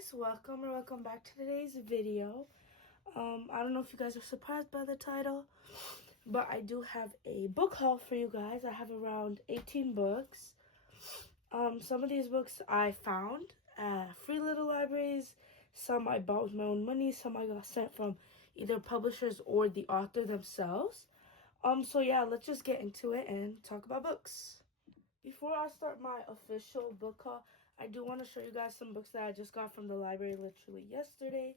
guys, welcome back to today's video. I don't know if you guys are surprised by the title, but I do have a book haul for you guys. I have around 18 books. Some of these books I found at free little libraries, some I bought with my own money, some I got sent from either publishers or the author themselves. So yeah, let's just get into it and talk about books. Before I start my official book haul, I do want to show you guys some books that I just got from the library literally yesterday.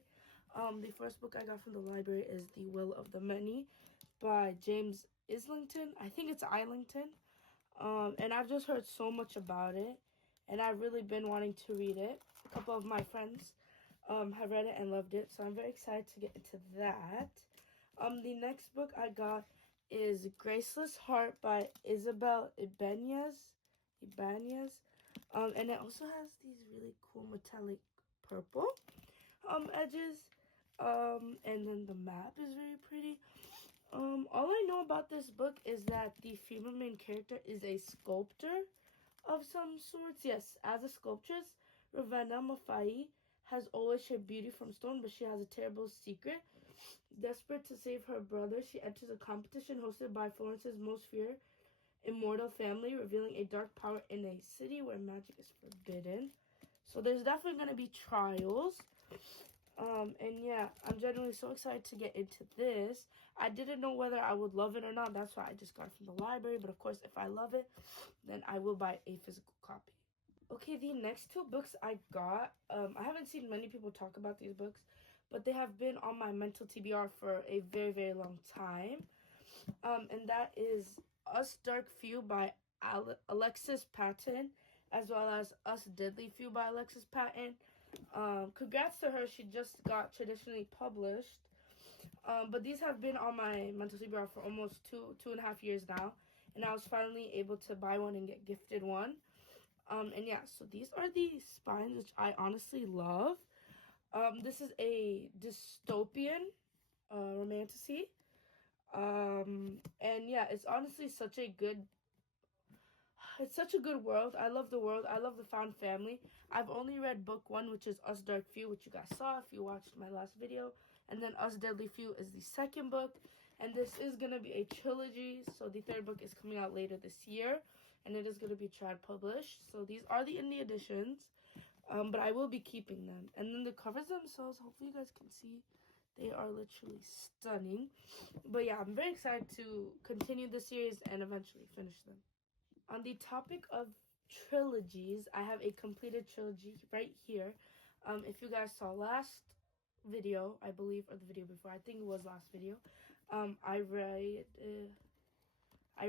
The first book I got from the library is The Will of the Many by James Islington. I think it's Islington. And I've just heard so much about it, and I've really been wanting to read it. A couple of my friends have read it and loved it, so I'm very excited to get into that. The next book I got is Graceless Heart by Isabel Ibanez. And it also has these really cool metallic purple edges. And then the map is very pretty. All I know about this book is that the female main character is a sculptor of some sorts. Yes, as a sculptress, Ravenna Mafai has always shaped beauty from stone, but she has a terrible secret. Desperate to save her brother, she enters a competition hosted by Florence's most feared immortal family, revealing a dark power in a city where magic is forbidden. So there's definitely going to be trials. And yeah, I'm genuinely so excited to get into this. I didn't know whether I would love it or not. That's why I just got it from the library. But of course, if I love it, then I will buy a physical copy. Okay, the next two books I got, I haven't seen many people talk about these books, but they have been on my mental TBR for a very, very long time. And that is Us Dark Few by Alexis Patton, as well as Us Deadly Few by Alexis Patton. Congrats to her, she just got traditionally published. But these have been on my mental TBR for almost two and a half years now, and I was finally able to buy one and get gifted one. And yeah, so these are the spines, which I honestly love. This is a dystopian romantasy. And yeah, it's honestly such a good world. I love the world. I love the found family. I've only read book 1, which is Us Dark Few, which you guys saw if you watched my last video. And then Us Deadly Few is the second book. And this is going to be a trilogy. So the third book is coming out later this year. And it is going to be trad published. So these are the indie editions. But I will be keeping them. And then the covers themselves, hopefully you guys can see. They are literally stunning. But yeah, I'm very excited to continue the series and eventually finish them. On the topic of trilogies, I have a completed trilogy right here. If you guys saw last video, I believe, or the video before, I think it was last video, I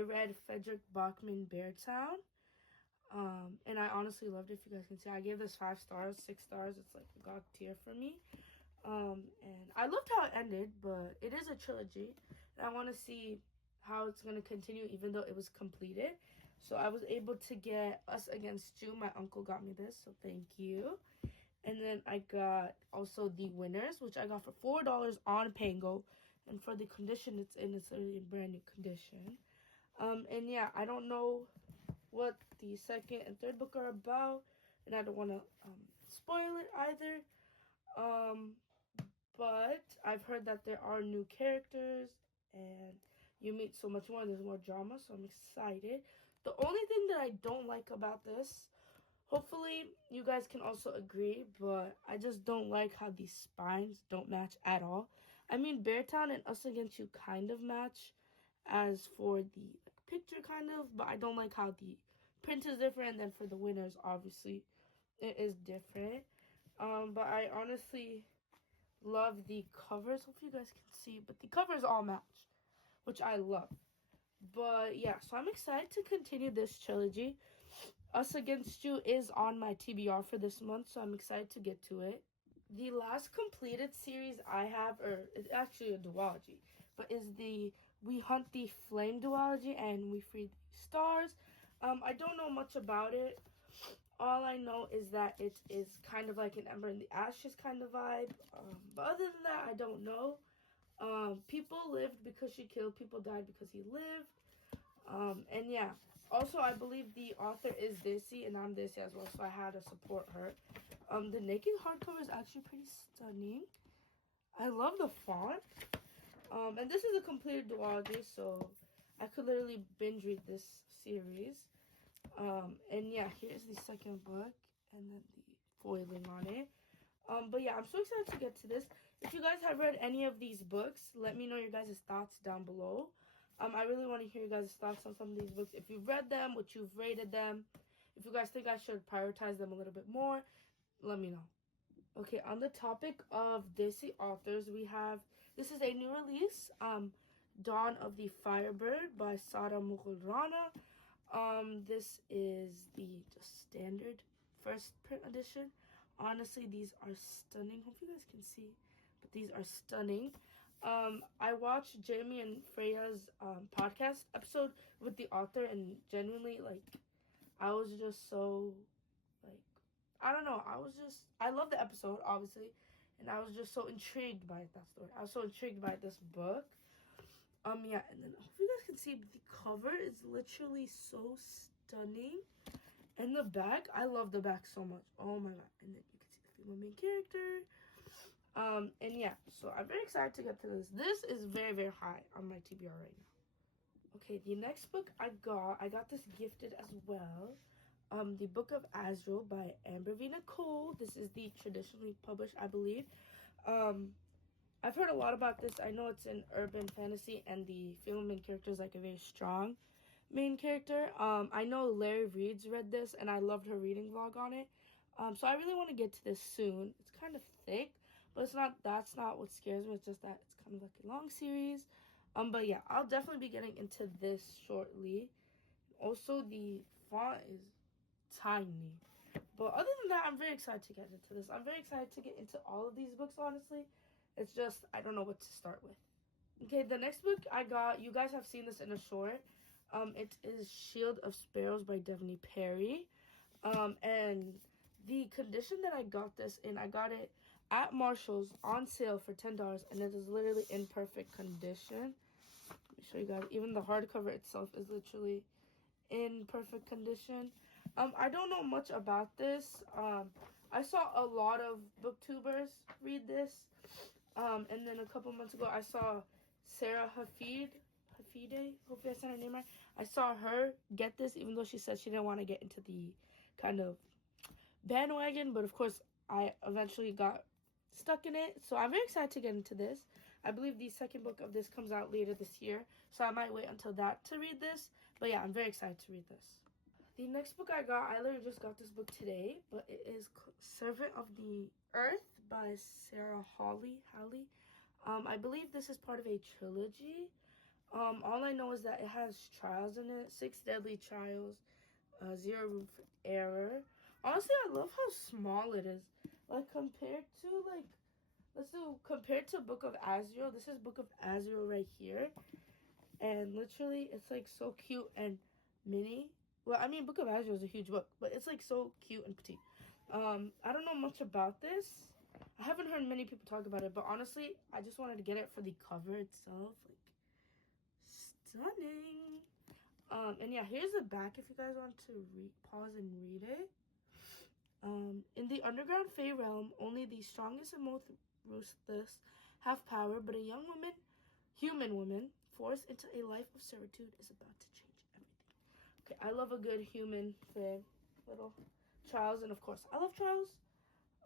read Frederick Bachman Beartown. And I honestly loved it. If you guys can see, I gave this 5 stars, 6 stars. It's like a god tier for me. And I loved how it ended, but it is a trilogy, and I want to see how it's going to continue even though it was completed. So I was able to get Us Against You. My uncle got me this, so thank you. And then I got also The Winners, which I got for $4 on Pango, and for the condition it's in, it's literally in brand new condition. And yeah, I don't know what the second and third book are about, and I don't want to spoil it either. But I've heard that there are new characters and you meet so much more. There's more drama, so I'm excited. The only thing that I don't like about this, hopefully you guys can also agree, but I just don't like how these spines don't match at all. I mean, Beartown and Us Against You kind of match as for the picture kind of, but I don't like how the print is different. And then for the Winners, obviously, it is different. But I honestly love the covers. Hopefully you guys can see, but the covers all match, which I love. But yeah, so I'm excited to continue this trilogy. Us Against You is on my TBR for this month, so I'm excited to get to it. The last completed series I have, or it's actually a duology, but is the We Hunt the Flame duology and We Free the Stars. I don't know much about it. All I know is that it is kind of like an Ember in the Ashes kind of vibe. But other than that, I don't know. People lived because she killed. People died because he lived. And yeah, also I believe the author is Desi, and I'm Desi as well, so I had to support her. The naked hardcover is actually pretty stunning. I love the font. And this is a completed duology, so I could literally binge read this series. And yeah, here's the second book, and then the foiling on it. But yeah, I'm so excited to get to this. If you guys have read any of these books, let me know your guys' thoughts down below. I really want to hear your guys' thoughts on some of these books. If you've read them, what you've rated them, if you guys think I should prioritize them a little bit more, let me know. Okay, on the topic of Desi authors, we have, this is a new release, Dawn of the Firebird by Sara Mughal Rana. This is the just standard first print edition. Honestly, these are stunning. Hope you guys can see, but these are stunning. I watched Jamie and Freya's podcast episode with the author, and genuinely, like, I was just so, like, I don't know. I love the episode, obviously, and I was just so intrigued by that story. I was so intrigued by this book. Yeah, and then hope you guys can see the cover is literally so stunning. And the back, I love the back so much. Oh my god. And then you can see the female main character. And yeah, so I'm very excited to get to this. This is very, very high on my TBR right now. Okay, the next book I got this gifted as well. The Book of Azrael by Amber V. Nicole. This is the traditionally published, I believe. I've heard a lot about this. I know it's an urban fantasy, and the female main character is like a very strong main character. I know Larry Reed's read this, and I loved her reading vlog on it. So I really want to get to this soon. It's kind of thick, but that's not what scares me. It's just that it's kind of like a long series. But yeah, I'll definitely be getting into this shortly. Also, the font is tiny. But other than that, I'm very excited to get into this. I'm very excited to get into all of these books, honestly. It's just, I don't know what to start with. Okay, the next book I got, you guys have seen this in a short. It is Shield of Sparrows by Devney Perry. And the condition that I got this in, I got it at Marshall's on sale for $10, and it is literally in perfect condition. Let me show you guys. Even the hardcover itself is literally in perfect condition. I don't know much about this. I saw a lot of booktubers read this. And then a couple months ago, I saw Sarah Hafide, hopefully I said her name right. I saw her get this, even though she said she didn't want to get into the kind of bandwagon. But of course, I eventually got stuck in it. So I'm very excited to get into this. I believe the second book of this comes out later this year. So I might wait until that to read this. But yeah, I'm very excited to read this. The next book I literally just got this book today, but it is Servant of the Earth by Sarah Halley. I believe this is part of a trilogy. All I know is that it has trials in it, 6 deadly trials, 0 room for error. Honestly, I love how small it is. Like, compared to Book of Azrael. This is Book of Azrael right here. And literally, it's like so cute and mini. Well, I mean, Book of Azrael is a huge book, but it's like so cute and petite. I don't know much about this. I haven't heard many people talk about it, but honestly, I just wanted to get it for the cover itself. Like, stunning. And yeah, here's the back if you guys want to pause and read it. In the underground Fey realm, only the strongest and most ruthless have power, but a human woman, forced into a life of servitude is about to change everything. Okay, I love a good human Fey little trials, and of course, I love trials.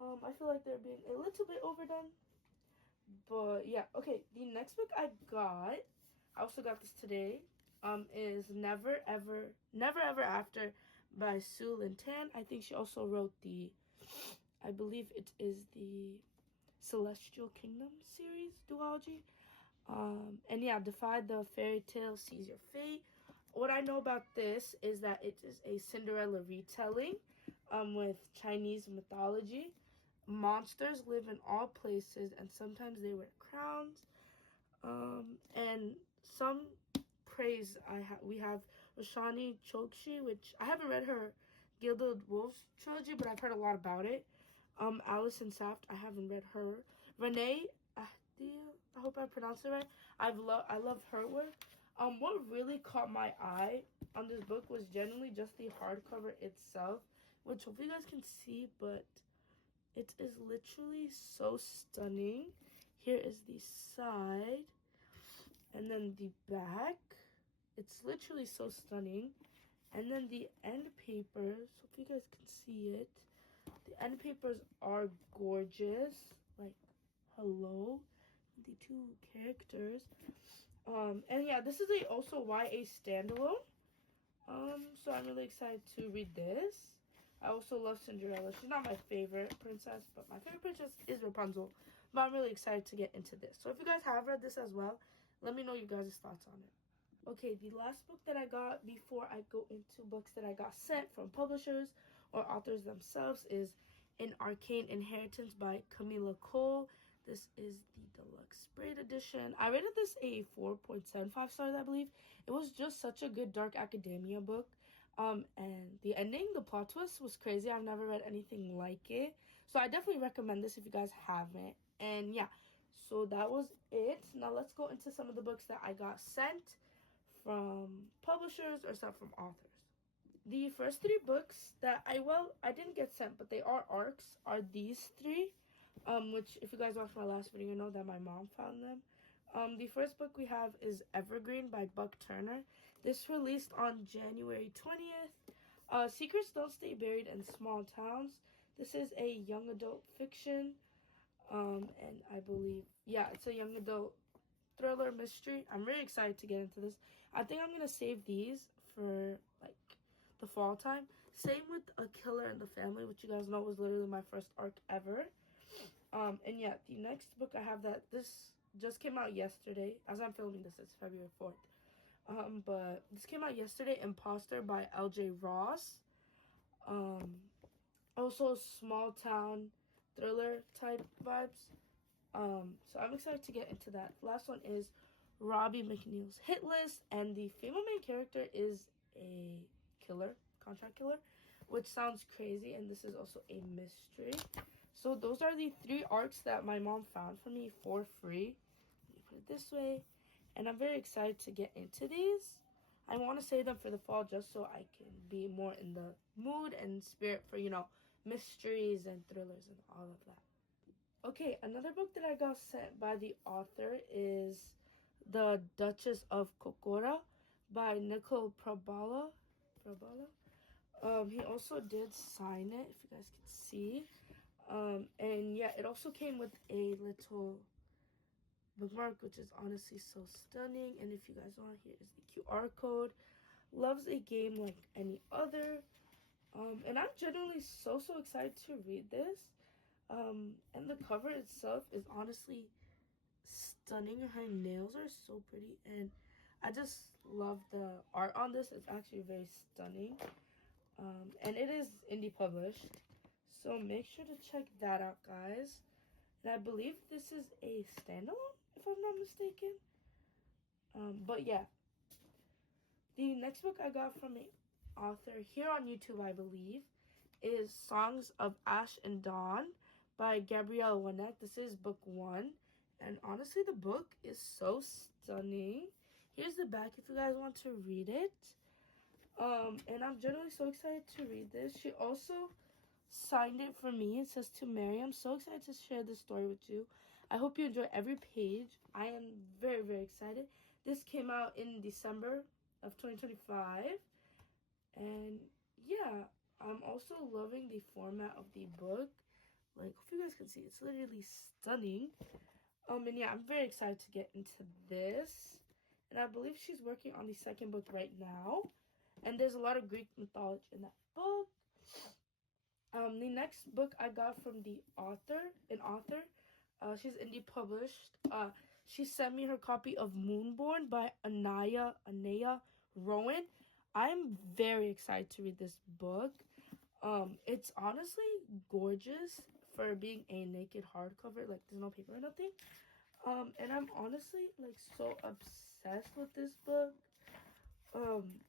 I feel like they're being a little bit overdone. But yeah, okay, the next book I also got this today, is Never Ever After by Sue Lin Tan. I think she also wrote I believe it is the Celestial Kingdom series duology. And yeah, Defy the Fairy Tale, Seize Your Fate. What I know about this is that it is a Cinderella retelling, with Chinese mythology. Monsters live in all places, and sometimes they wear crowns. And some praise we have Roshani Chokshi, which I haven't read her Gilded Wolves trilogy, but I've heard a lot about it. Alison Saft, I haven't read her. Renee Ahdieh, I hope I pronounced it right. I love her work. What really caught my eye on this book was generally just the hardcover itself, which hopefully you guys can see, but it is literally so stunning. Here is the side, and then the back. It's literally so stunning. And then the end papers, hope you guys can see it. The end papers are gorgeous. Like, hello, the two characters. And yeah, this is also YA standalone. So I'm really excited to read this. I also love Cinderella. She's not my favorite princess, but my favorite princess is Rapunzel. But I'm really excited to get into this. So if you guys have read this as well, let me know you guys' thoughts on it. Okay, the last book that I got before I go into books that I got sent from publishers or authors themselves is An Arcane Inheritance by Camilla Cole. This is the deluxe sprayed edition. I rated this a 4.75 stars, I believe. It was just such a good dark academia book. And the ending, the plot twist was crazy. I've never read anything like it. So I definitely recommend this if you guys haven't. And yeah, so that was it. Now let's go into some of the books that I got sent from publishers or some from authors. The first three books that I didn't get sent, but they are ARCs, are these three. Which if you guys watched my last video, you know that my mom found them. The first book we have is Evergreen by Buck Turner. This released on January 20th. Secrets Don't Stay Buried in Small Towns. This is a young adult fiction. And I believe, yeah, it's a young adult thriller mystery. I'm really excited to get into this. I think I'm going to save these for, like, the fall time. Same with A Killer in the Family, which you guys know was literally my first ARC ever. And yeah, the next book I have that this just came out yesterday. As I'm filming this, it's February 4th. But this came out yesterday, Imposter by L.J. Ross. Also small town thriller type vibes. So I'm excited to get into that. Last one is Robbie McNeil's Hit List, and the female main character is a killer, contract killer, which sounds crazy, and this is also a mystery. So those are the three ARCs that my mom found for me for free. Let me put it this way. And I'm very excited to get into these. I want to save them for the fall just so I can be more in the mood and spirit for, mysteries and thrillers and all of that. Okay, another book that I got sent by the author is The Duchess of Kokora by Nicole Prabala. He also did sign it, if you guys can see. And yeah, it also came with a little bookmark, which is honestly so stunning. And if you guys want, here is the QR code. Loves a game like any other. And I'm genuinely so excited to read this. And the cover itself is honestly stunning. Her nails are so pretty, and I just love the art on this. It's actually very stunning. And it is indie published, so make sure to check that out, guys. And I believe this is a standalone, if I'm not mistaken. But yeah, the next book I got from an author here on YouTube, I believe, is Songs of Ash and Dawn by Gabrielle Winnett. This is book 1, and honestly, the book is so stunning. Here's the back if you guys want to read it. And I'm generally so excited to read this. She also signed it for me. It says, "To Mary." I'm so excited to share this story with you. I hope you enjoy every page. I am very excited. This came out in December of 2025. And yeah, I'm also loving the format of the book. Like, hope you guys can see, it's literally stunning. And yeah, I'm very excited to get into this. And I believe she's working on the second book right now. And there's a lot of Greek mythology in that book. The next book I got from an author. She's indie published. She sent me her copy of Moonborn by Anaya Rowan. I'm very excited to read this book. It's honestly gorgeous for being a naked hardcover. Like, there's no paper or nothing. And I'm honestly, like, so obsessed with this book.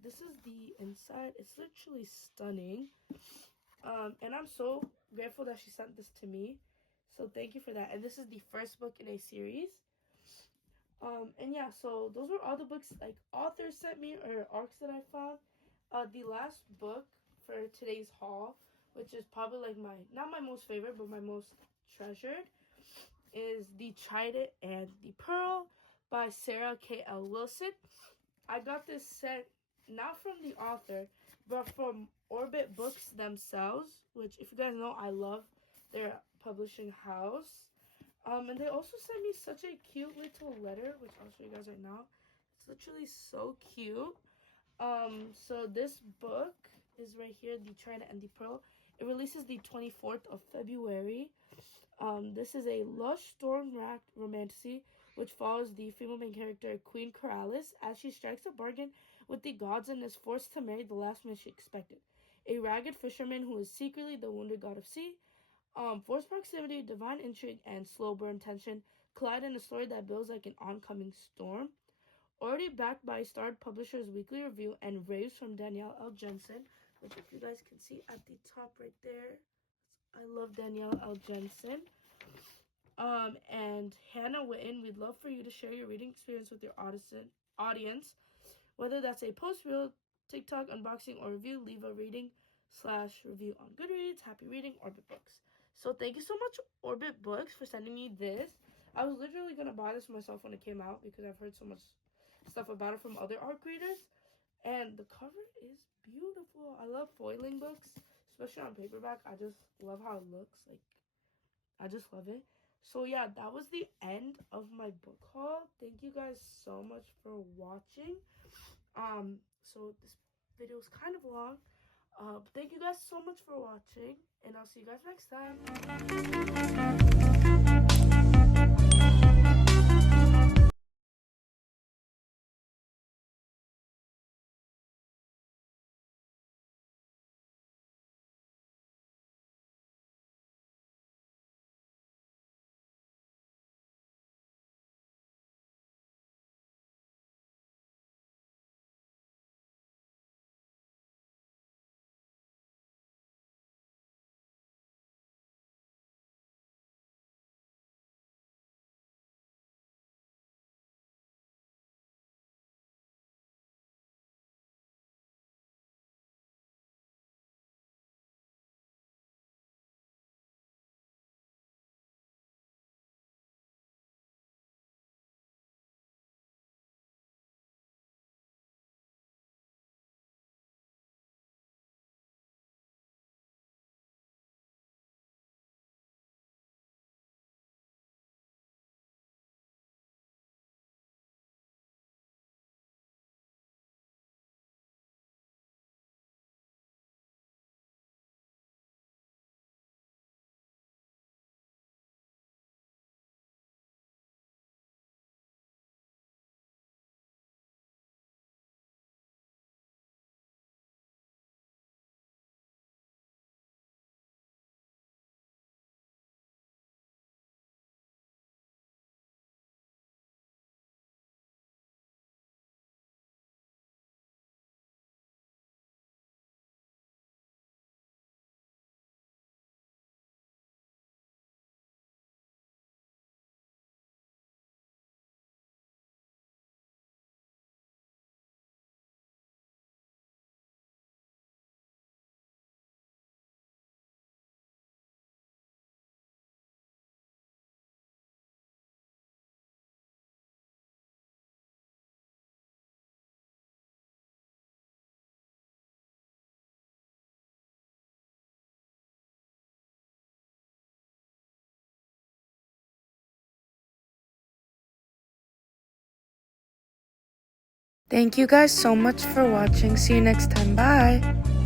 This is the inside. It's literally stunning. And I'm so grateful that she sent this to me. So thank you for that. And this is the first book in a series. And yeah, so those were all the books like authors sent me or arcs that I found. The last book for today's haul, which is probably like my not my most favorite, but my most treasured, is The Trident and the Pearl by Sarah K.L. Wilson. I got this set not from the author, but from Orbit Books themselves, which, if you guys know, I love their publishing house. And they also sent me such a cute little letter, which I'll show you guys right now. It's literally so cute. So this book is right here, The Trident and the Pearl. It releases the 24th of February. This is a lush, storm-racked romantasy which follows the female main character Queen Corallis as she strikes a bargain with the gods and is forced to marry the last man she expected, a ragged fisherman who is secretly the wounded god of sea. Forced proximity, divine intrigue, and slow burn tension collide in a story that builds like an oncoming storm. Already backed by Starred Publishers Weekly Review and raves from Danielle L. Jensen, which if you guys can see at the top right there, I love Danielle L. Jensen. And Hannah Witten, we'd love for you to share your reading experience with your audience. Whether that's a post, reel, TikTok, unboxing, or review, leave a reading/review on Goodreads, Happy Reading, Orbit Books. So thank you so much, Orbit Books, for sending me this. I was literally going to buy this myself when it came out because I've heard so much stuff about it from other art creators. And the cover is beautiful. I love foiling books, especially on paperback. I just love how it looks. Like, I just love it. So yeah, that was the end of my book haul. Thank you guys so much for watching. So this video is kind of long. But thank you guys so much for watching, and I'll see you guys next time. Thank you guys so much for watching. See you next time. Bye.